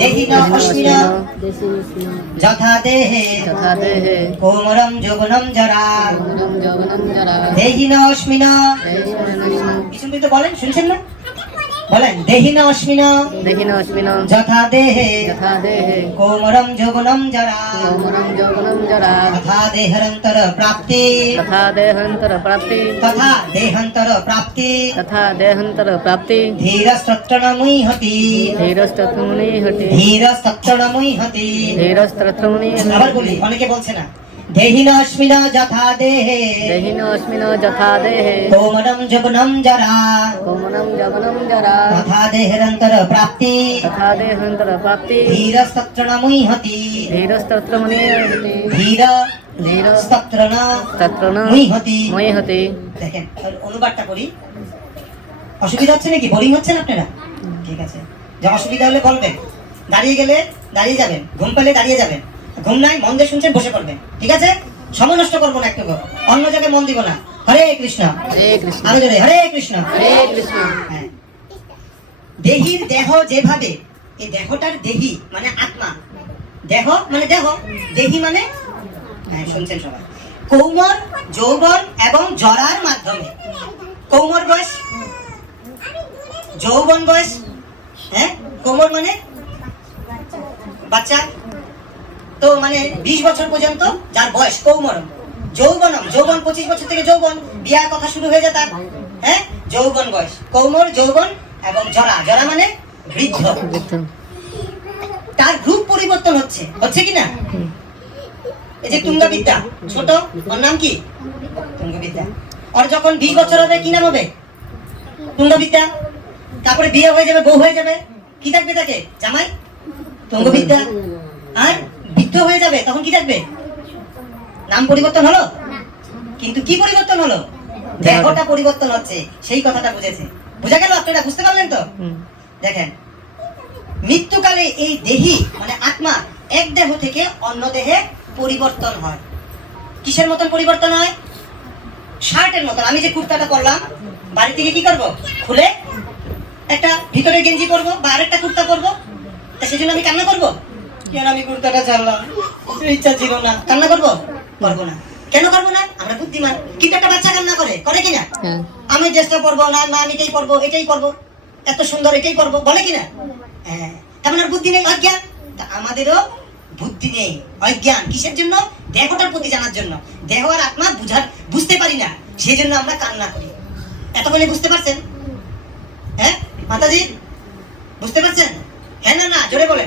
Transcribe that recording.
দেহিন অস্মিন যথা দেহে কোমরম যৌবনম জরা দেহিন অস্মিন কিছু তো বলেন, শুনছেন না? বলেন দেহিন অস্মিন যথা দেহে কোমরম যৌবনম জরা তথা দেহান্তর প্রাপ্তি ধীরস্তত্র মুহ্যতি আবার বলি, অনেকে বলছে না। দেহিন অস্মিন যথা দেহে কোমরম যৌবনম জরা তথা দেহান্তর প্রাপ্তি ধীরস্তত্র মুহ্যতি দেখেন অনুবাদটা করি। অসুবিধা হচ্ছে নাকি? বোরিং হচ্ছেন আপনারা? ঠিক আছে, যা অসুবিধা হলে বলবেন। দাঁড়িয়ে গেলে দাঁড়িয়ে যাবেন, ঘুম পেলে দাঁড়িয়ে যাবেন, ঘুম নাই মন দিয়ে শুনছেন বসে পড়বেন। ঠিক আছে, সময় নষ্ট করবো না, একটু অন্য জায়গায় মন দিব না। হরে কৃষ্ণ, আরো জোরে হরে কৃষ্ণ। হ্যাঁ, দেহির দেহ যেভাবে, এই দেহটার দেহি মানে আত্মা, দেহ মানে দেহ, দেহি মানে, হ্যাঁ শুনছেন সবাই, কৌমর যৌবন এবং জরার মাধ্যমে, কৌমর বয়স, যৌবন বয়স, হ্যাঁ কোমর মানে বাচ্চা, তো মানে 20 বছর পর্যন্ত যার বয়স কৌমরম, যৌবনম যৌবন 25 বছর থেকে যৌবন, বিয়ার কথা শুরু হয়ে যায় তার, হ্যাঁ যৌবন বয়স, কৌমর যৌবন এবং জরা, জরা মানে বৃদ্ধ। তার রূপ পরিবর্তন হচ্ছে, হচ্ছে কি না? এই যে তুঙ্গবিদ্যা ছোট, ওর নাম কি? তুঙ্গবিদ্যা। ওর যখন 20 বছর হবে কি নাম হবে? তুঙ্গবিদ্যা। তারপরে বিয়ে হয়ে যাবে, বউ হয়ে যাবে, কি থাকবে তাকে? জামাই, তুঙ্গবিদ্যা। আর বৃদ্ধ হয়ে যাবে, তখন কি থাকবে? নাম পরিবর্তন হলো, কিন্তু কি পরিবর্তন হলো? দেহটা পরিবর্তন হচ্ছে, সেই কথাটা বুঝেছে। বুঝা গেল? আপনারা বুঝতে পারলেন তো? দেখেন, মৃত্যুকালে এই দেহি মানে আত্মা এক দেহ থেকে অন্য দেহে পরিবর্তন হয়। কিসের মতন পরিবর্তন হয়? শার্টের মতন। আমি যে কুর্তাটা পরলাম, বাড়ি থেকে কি করব? খুলে একটা ভিতরে গেঞ্জি পরবো বা আরেকটা কুর্তা পরবো, তা সেজন্য আমি কান্না করবো? কেন আমি কুর্তাটা ছাড়লাম, ইচ্ছা ছিল না, কান্না করবো? করবো না। কেন করবো না? আমরা বুদ্ধিমান। কিন্তু একটা বাচ্চা কান্না করে, করে কিনা? আমি ড্রেসটা পরবো না, না আমি এটাই পরবো, এটাই পরবো, এত সুন্দর এটাই পরবো, বলে কিনা? হ্যাঁ, তেমন আর বুদ্ধি নেই, অজ্ঞান। আমাদেরও বুদ্ধি নেই, অজ্ঞান। কিসের জন্য? দেহটার প্রতি জানার জন্য। দেহ আর আত্মা বুঝতে পারি না, সেই জন্য আমরা কান্না করি। এতক্ষণে বুঝতে পারছেন? হ্যাঁ মাতাজি, বুঝতে পারছেন? হ্যাঁ না না, জোরে বলেন।